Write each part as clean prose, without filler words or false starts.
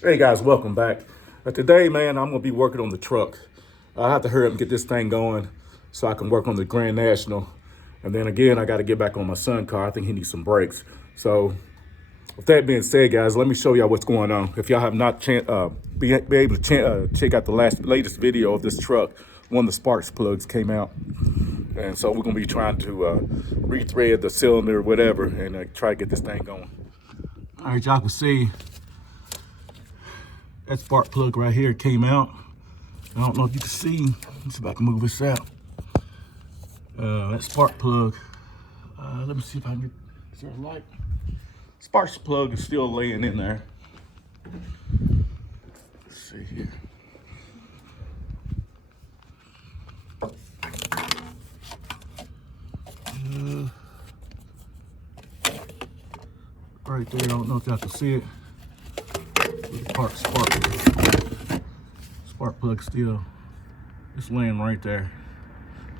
Hey guys, welcome back. Today, man, I'm gonna be working on the truck. I have to hurry up and get this thing going so I can work on the Grand National. And then again, I got to get back on my son car. I think he needs some brakes. So, with that being said, guys, let me show y'all what's going on. If y'all have not be able to check out the latest video of this truck, one of the sparks plugs came out, and so we're gonna be trying to rethread the cylinder or whatever, and try to get this thing going. All right, y'all can see that spark plug right here came out. I don't know if you can see. Let's see if I can move this out. That spark plug. Let me see if I can get. Is there a light? Spark plug is still laying in there. Let's see here. Right there. I don't know if y'all can see it. Spark plug still. It's laying right there.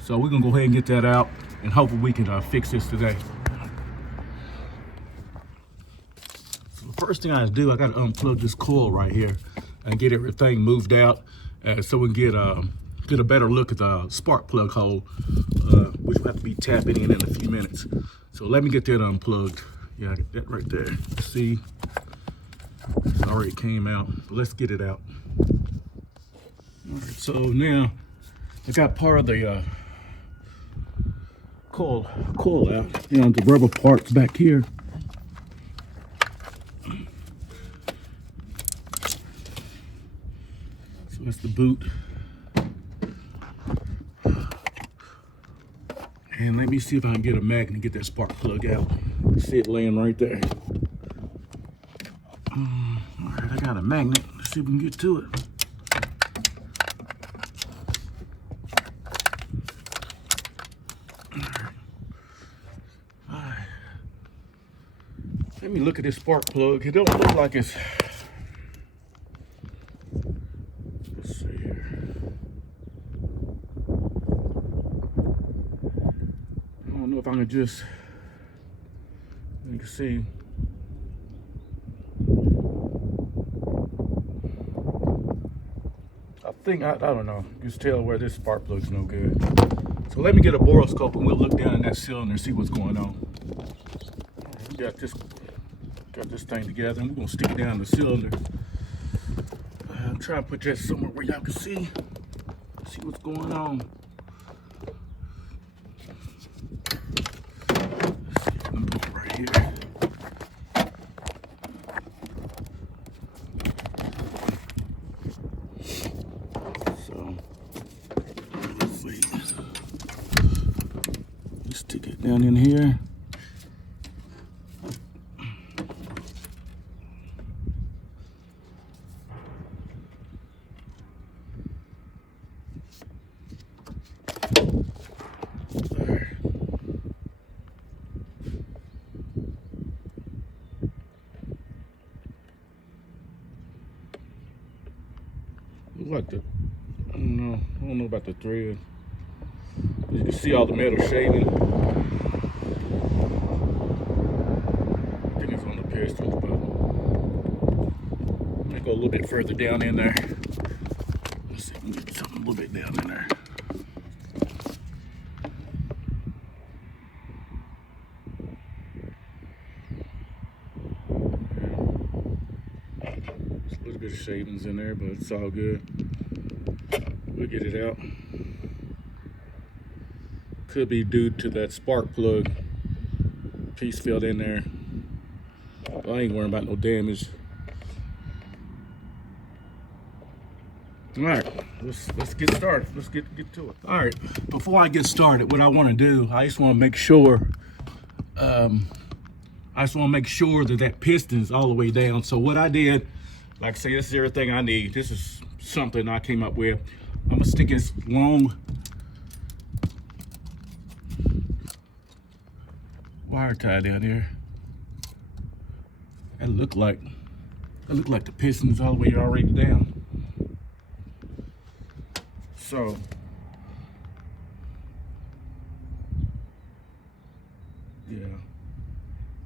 So we're gonna go ahead and get that out, and hopefully we can fix this today. So the first thing I have to do, I gotta unplug this coil right here and get everything moved out, so we can get a better look at the spark plug hole, which we'll have to be tapping in a few minutes. So let me get that unplugged. Yeah, I got that right there. See, it already came out. Let's get it out. All right, so now I got part of the coil out. The rubber parts back here. So that's the boot. And let me see if I can get a magnet and get that spark plug out. See it laying right there. All right, I got a magnet. Let's see if we can get to it. All right. Let me look at this spark plug. It don't look like it's. Let's see here. I don't know if I can just. You can see. I don't know. Just tell where this spark plug's no good. So let me get a boroscope and we'll look down in that cylinder and see what's going on. We got this thing together, and we're gonna stick it down the cylinder. I'm trying to put that somewhere where y'all can see what's going on. Let's see if I can put it right here. Stick it down in here. Look like I don't know about the thread. You can see all the metal shaving. I think it's on the pistons, but I'm gonna go a little bit further down in there. Let's see if we can get something a little bit down in there. There's a little bit of shavings in there, but it's all good. We'll get it out. Could be due to that spark plug piece filled in there. I ain't worrying about no damage. All right, let's get started. Let's get to it. All right, before I get started, what I want to do, I just want to make sure. that piston's all the way down. So what I did, like I say, this is everything I need. This is something I came up with. I'm gonna stick this long wire tie down here. That look like the piston's all the way already down. So yeah,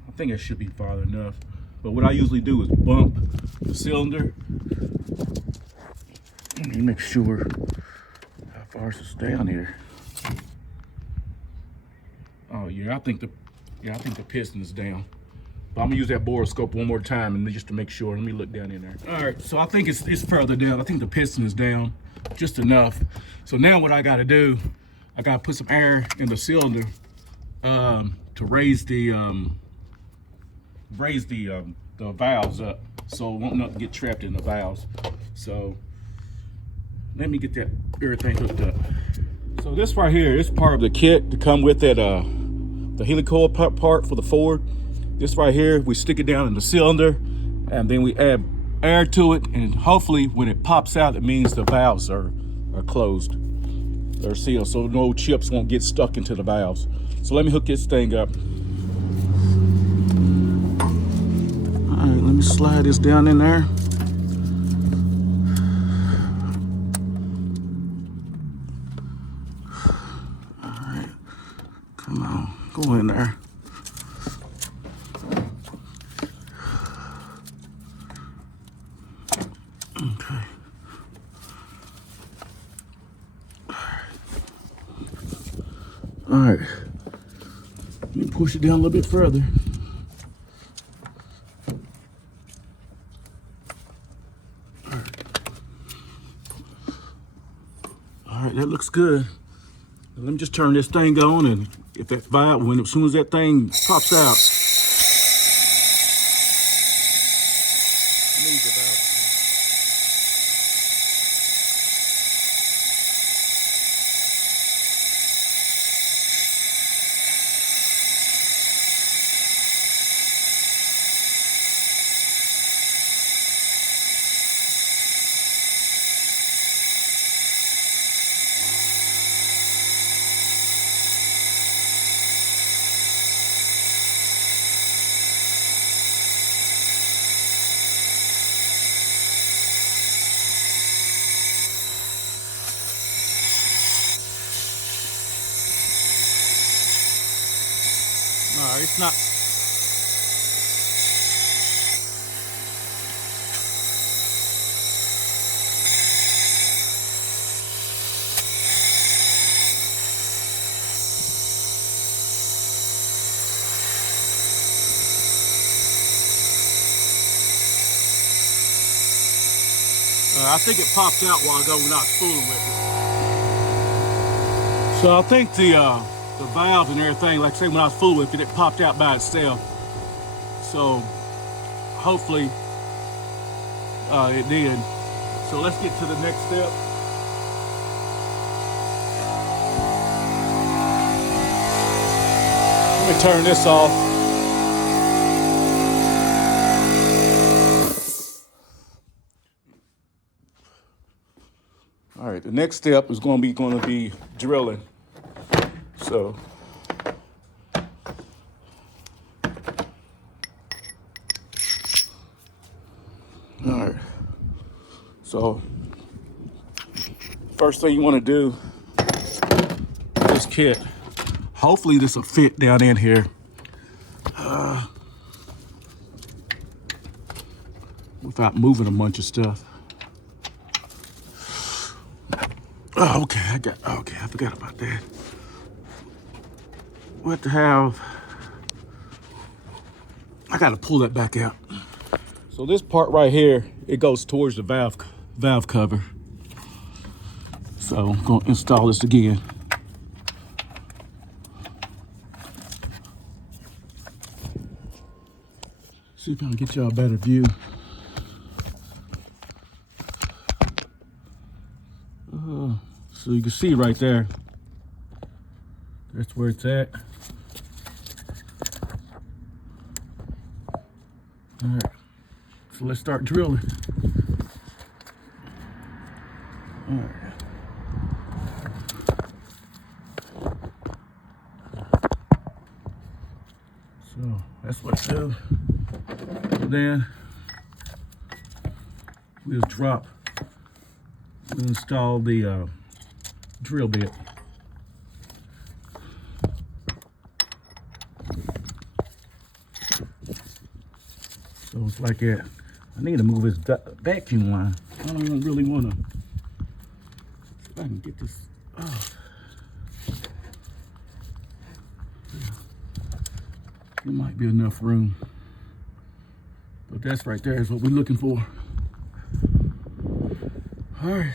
I think it should be far enough. But what I usually do is bump the cylinder. Let me make sure how far is this down here. Oh yeah, I think the piston is down. But I'm gonna use that borescope one more time and just to make sure. Let me look down in there. All right, so I think it's further down. I think the piston is down just enough. So now what I gotta do, I gotta put some air in the cylinder to raise the valves up, so it won't nothing get trapped in the valves. So let me get that everything hooked up. So this right here is part of the kit to come with it, the helicoil part for the Ford. This right here, we stick it down in the cylinder and then we add air to it, and hopefully when it pops out, it means the valves are closed. They're sealed, so no chips won't get stuck into the valves. So let me hook this thing up. All right, let me slide this down in there. All right, come on, go in there. Okay. All right, let me push it down a little bit further. All right, that looks good. Now let me just turn this thing on, and if that valve, as soon as that thing pops out, move the valve. All right, it's not. I think it popped out a while ago when I was fooling with it. So I think the valves and everything, like I say, when I was fooling with it, it popped out by itself. So hopefully it did. So let's get to the next step. Let me turn this off. All right, the next step is going to be drilling. So all right. So first thing you want to do, this kit, hopefully this will fit down in here. Without moving a bunch of stuff. Oh, okay, I forgot about that. What the hell? I gotta pull that back out. So this part right here, it goes towards the valve cover. So I'm gonna install this again. See if I can get y'all a better view. So you can see right there, that's where it's at. All right, so let's start drilling. All right. So that's what I do. And then we just drop, we install the drill bit. So Just like that. I need to move his vacuum line. I don't really want to. If I can get this off. There might be enough room. But that's right there is what we're looking for. All right.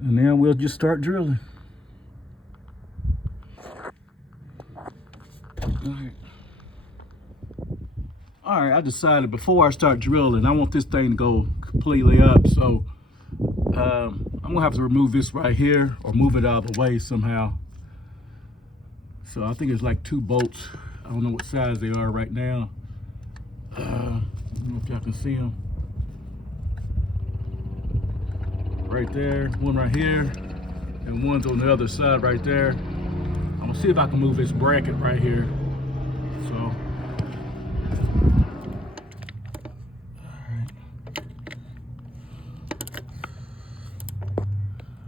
And now we'll just start drilling. All right, I decided before I start drilling, I want this thing to go completely up. So I'm gonna have to remove this right here or move it out of the way somehow. So I think it's like 2 bolts. I don't know what size they are right now. I don't know if y'all can see them. Right there, one right here, and one's on the other side right there. I'm gonna see if I can move this bracket right here. So, alright.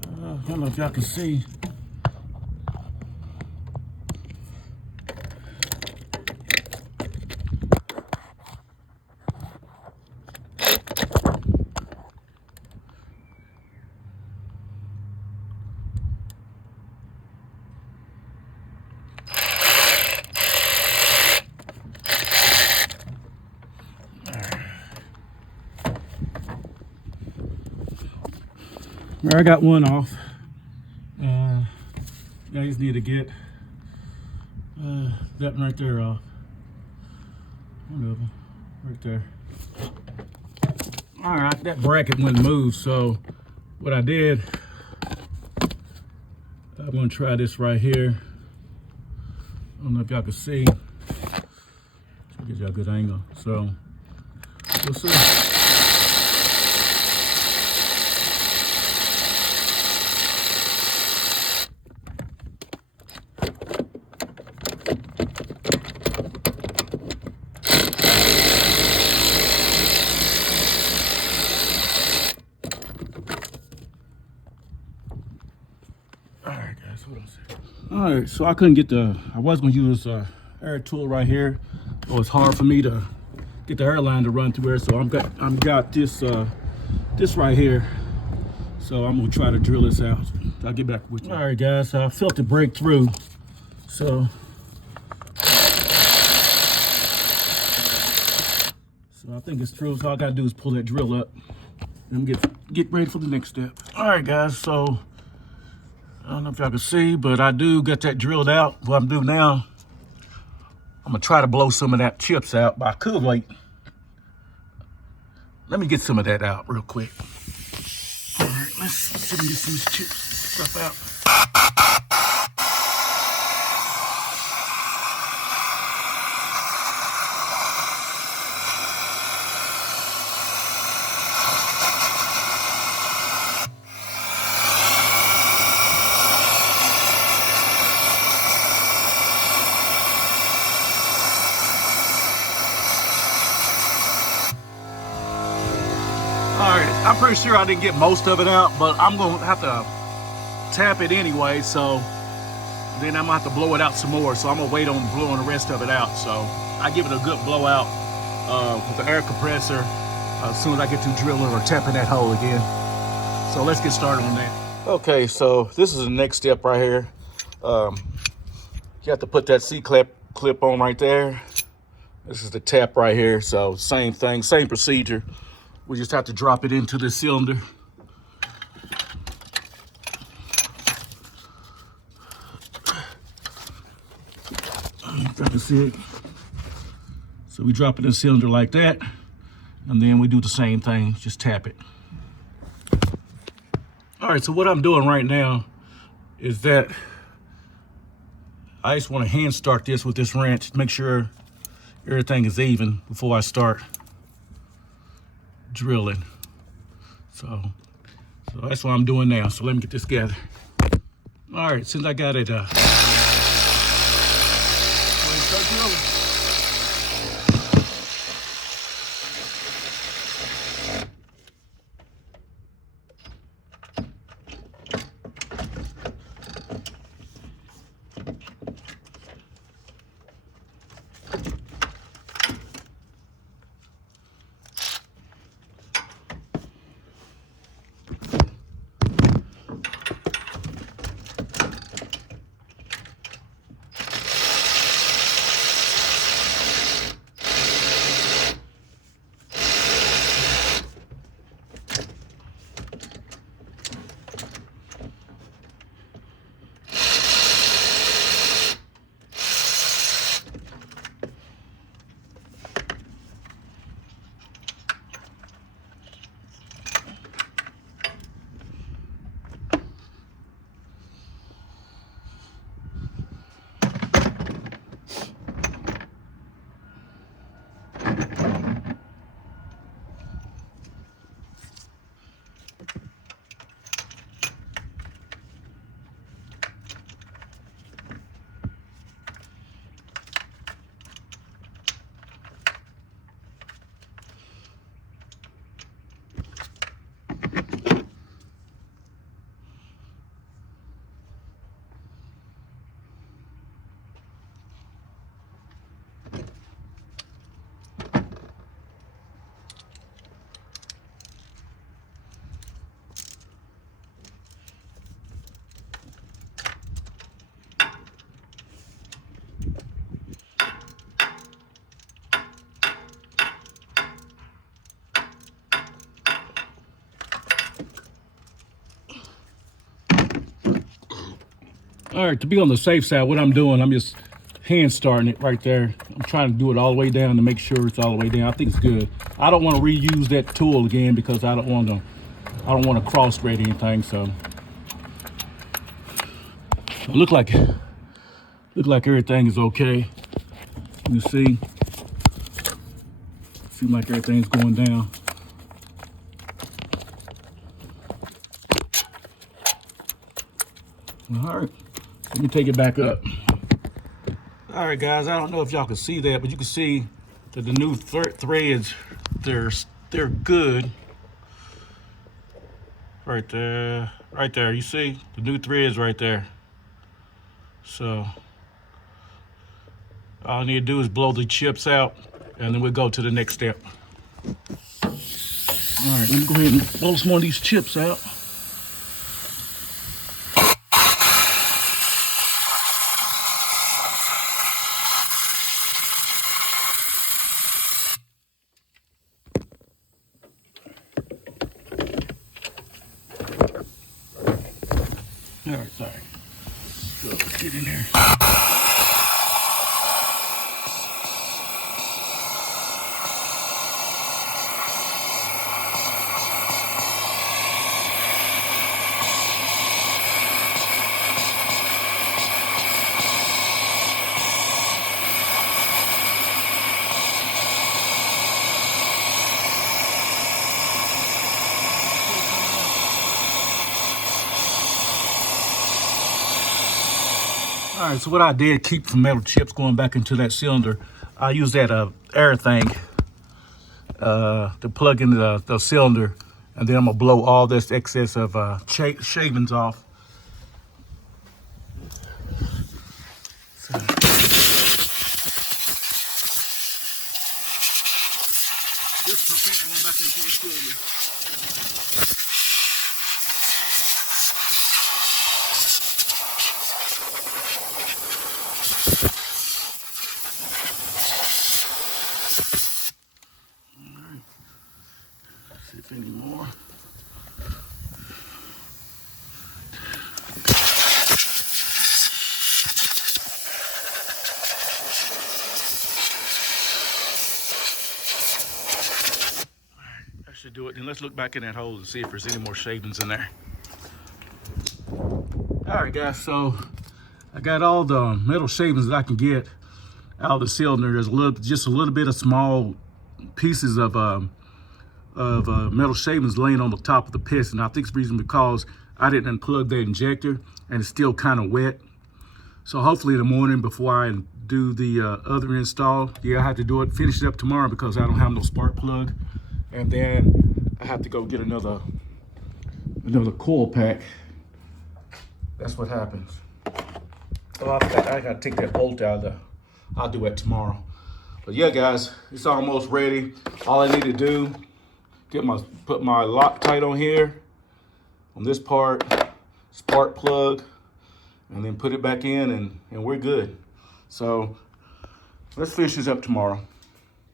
I don't know if y'all can see. I got one off. I just need to get that right there off. One of them, right there. All right, that bracket wouldn't move, so what I did, I'm gonna try this right here. I don't know if y'all can see. I'll get y'all a good angle. So, we'll see. All right, so I couldn't get I was gonna use air tool right here. It was hard for me to get the airline to run through there, so I've got this this right here. So I'm gonna try to drill this out. I'll get back with you. All right, guys, I felt it break through. So I think it's through. So all I gotta do is pull that drill up and get ready for the next step. All right, guys, so I don't know if y'all can see, but I do get that drilled out. What I'm doing now, I'm gonna try to blow some of that chips out, but I could wait. Let me get some of that out real quick. All right, let's see if we can get some of these chips stuff out. I'm pretty sure I didn't get most of it out, but I'm gonna have to tap it anyway, so then I'm gonna have to blow it out some more. So I'm gonna wait on blowing the rest of it out. So I give it a good blowout with the air compressor as soon as I get to drilling or tapping that hole again. So let's get started on that. Okay, so this is the next step right here. You have to put that C-clip on right there. This is the tap right here. So same thing, same procedure. We just have to drop it into the cylinder. If I can see it. So we drop it in the cylinder like that, and then we do the same thing, just tap it. All right, so what I'm doing right now is that I just want to hand start this with this wrench, make sure everything is even before I start drilling. So that's what I'm doing now. So let me get this together. All right, since I got it, start drilling. All right, to be on the safe side, what I'm doing, I'm just hand starting it right there. I'm trying to do it all the way down to make sure it's all the way down. I think it's good. I don't want to reuse that tool again because I don't want to cross thread anything. So it look like everything is okay. You see, seems like everything's going down. All right, let me take it back up. All right, guys, I don't know if y'all can see that, but you can see that the new threads, they're good. Right there, you see the new threads right there. So all I need to do is blow the chips out, and then we'll go to the next step. All right, let me go ahead and blow some more of these chips out. All right, sorry. So let's get in there. All right, so what I did, keep some metal chips going back into that cylinder. I use that air thing to plug into the cylinder, and then I'm gonna blow all this excess of shavings off. So, just prevent going back into the cylinder. See if any more. That should do it. And let's look back in that hole and see if there's any more shavings in there. All right, guys, so I got all the metal shavings that I can get out of the cylinder. There's just a little bit of small pieces of metal shavings laying on the top of the piston. I think it's the reason because I didn't unplug the injector and it's still kind of wet. So hopefully in the morning before I do the other install, I have to do it, finish it up tomorrow because I don't have no spark plug. And then I have to go get another coil pack. That's what happens. So I gotta take that bolt out of I'll do it tomorrow. But yeah, guys, it's almost ready. All I need to do, put my Loctite on here, on this part, spark plug, and then put it back in and we're good. So let's finish this up tomorrow.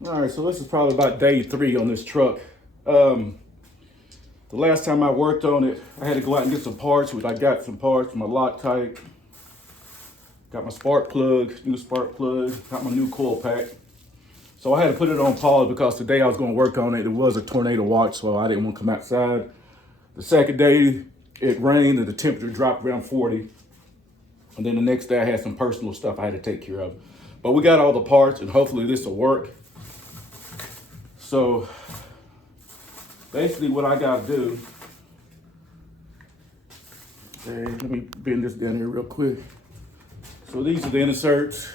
All right, so this is probably about day 3 on this truck. The last time I worked on it, I had to go out and get some parts, which I got some parts, my Loctite, got my spark plug, new spark plug, got my new coil pack. So I had to put it on pause because today I was going to work on it. It was a tornado watch, so I didn't want to come outside. The second day, it rained and the temperature dropped around 40. And then the next day I had some personal stuff I had to take care of. But we got all the parts and hopefully this will work. So basically what I gotta do, okay, let me bend this down here real quick. So these are the inserts.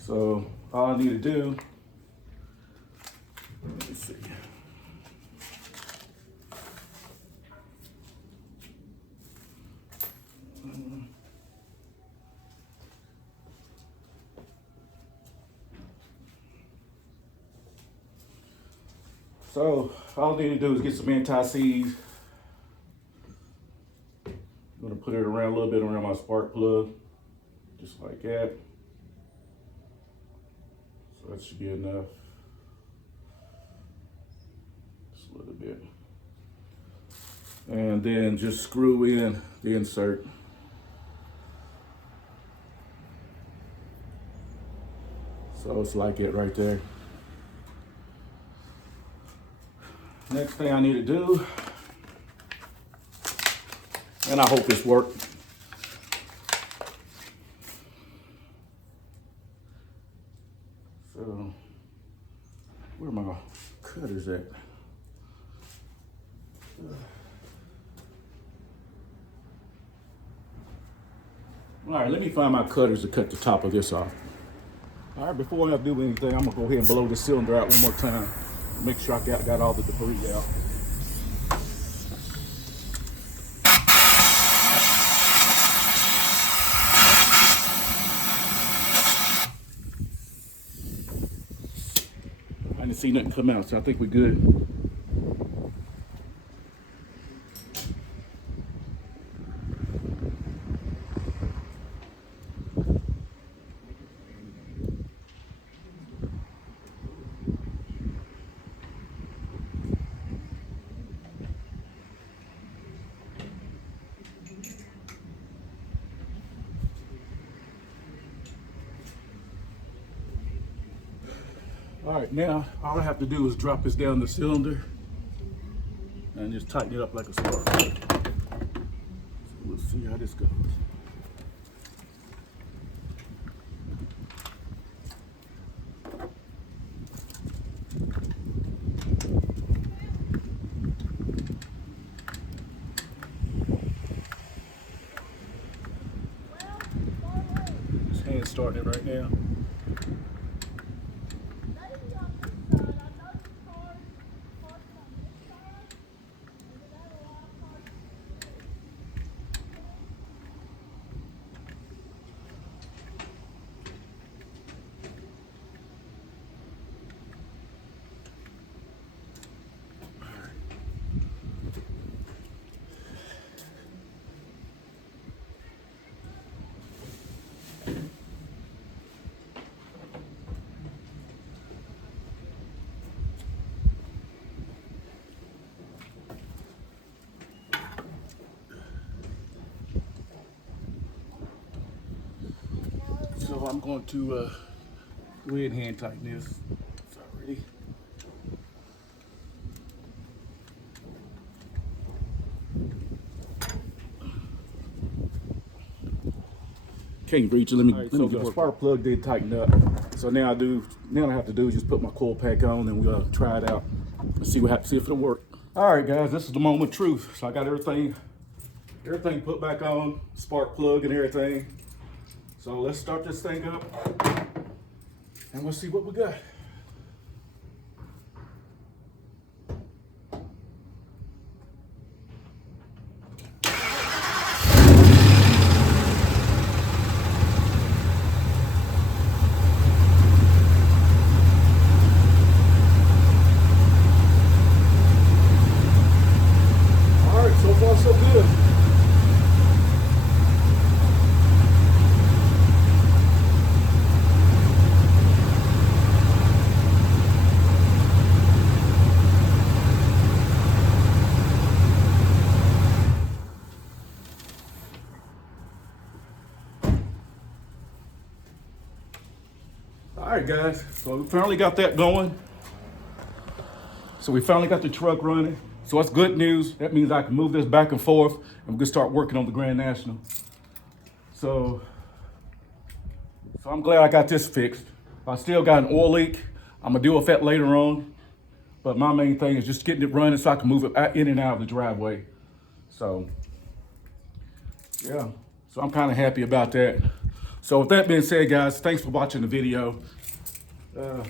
So all I need to do, let's see. So all I need to do is get some anti-seize. I'm gonna put it around a little bit around my spark plug, just like that. So that should be enough. Just a little bit. And then just screw in the insert. So it's like it right there. Next thing I need to do, and I hope this works. So, where are my cutters at? All right, let me find my cutters to cut the top of this off. All right, before I do anything, I'm gonna go ahead and blow this cylinder out one more time. Make sure I got all the debris out. I didn't see nothing come out, so I think we're good. All right, now all I have to do is drop this down the cylinder and just tighten it up like a spark. So we'll see how this goes. This hand's starting it right now. So I'm going to go ahead and hand tighten this. It's already. Can't reach it. Let me get the spark plug did tighten up. So now I have to do is just put my coil pack on and we'll try it out and see if it'll work. All right, guys, this is the moment of truth. So I got everything put back on, spark plug and everything. So let's start this thing up and we'll see what we got. All right, so far so good. All right, guys, so we finally got that going. So we finally got the truck running. So that's good news. That means I can move this back and forth and we can start working on the Grand National. So I'm glad I got this fixed. I still got an oil leak. I'm gonna deal with that later on. But my main thing is just getting it running so I can move it in and out of the driveway. So, yeah, so I'm kind of happy about that. So with that being said, guys, thanks for watching the video.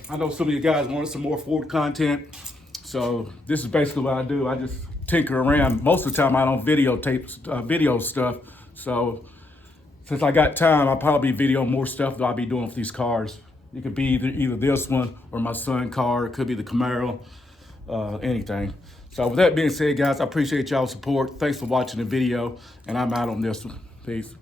I know some of you guys wanted some more Ford content. So this is basically what I do. I just tinker around. Most of the time I don't videotape video stuff. So since I got time, I'll probably video more stuff that I'll be doing for these cars. It could be either this one or my son's car. It could be the Camaro, anything. So with that being said, guys, I appreciate y'all's support. Thanks for watching the video, and I'm out on this one. Peace.